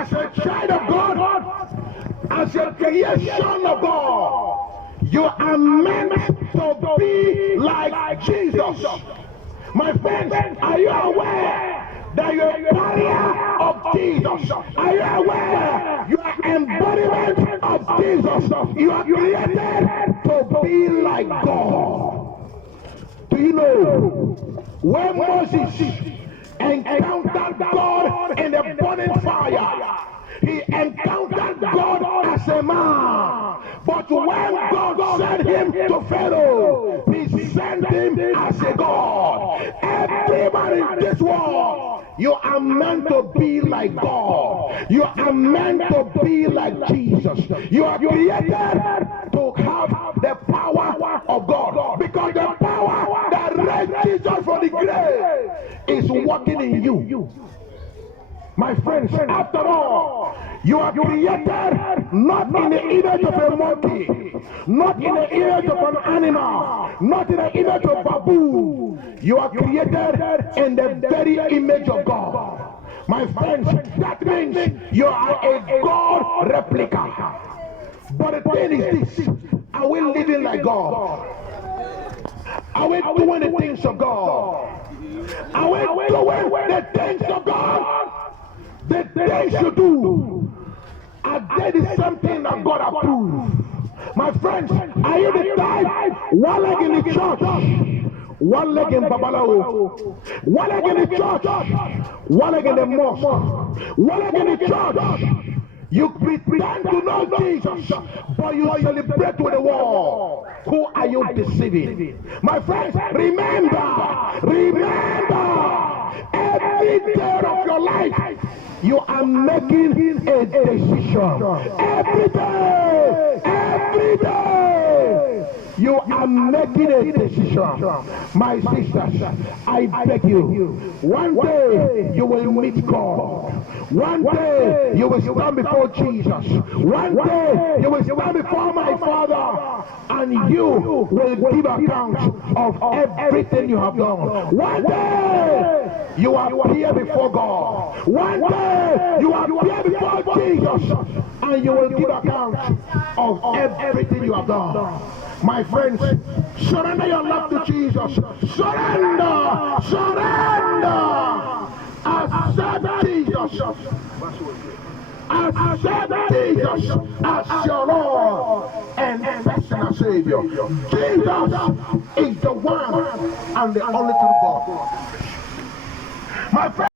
as a child of God, as a creation of God, you are meant to be like Jesus. My friends, are you aware that you are a carrier of Jesus? Are you aware you are embodiment of Jesus? You are created to be like God. Do you know when Moses encountered God in the burning fire, he encountered God as a man, but when God sent him to Pharaoh, he sent him as a God. Everybody in this world, you are meant to be like God. You are meant to be like Jesus. You are created to have the power of God, because the power that raised Jesus from the grave is working in you. My friends, after all, you are created not in the image of a monkey, not in the image of an animal, not in the image of a baboon. You are created in the very image of God. My friends, that means you are a God replica. But the thing is this: are we living like God? Are we doing the things of God? Are we doing the things of God? The things you do, are they the same thing that God approves? My friends, are you the type, one leg in the church, one leg in Babalawo, one leg in the church, one leg in the mosque, one leg in the church? You pretend to know Jesus, but you celebrate with the world. Who are you deceiving? My friends, remember, every day of your life, you are making a decision. Every day, you are making a decision. My sisters, I beg you, one day you will meet God. One day you will stand before Jesus. One day you will stand before my Father, and you will give account of everything you have done. One day you appear before God. One day you appear before Jesus, and you will give account of everything you have done. My friends, surrender your life to Jesus. Surrender! Accept Jesus. Accept Jesus as your Lord and personal Savior. Jesus is the one and the only true God. My friend.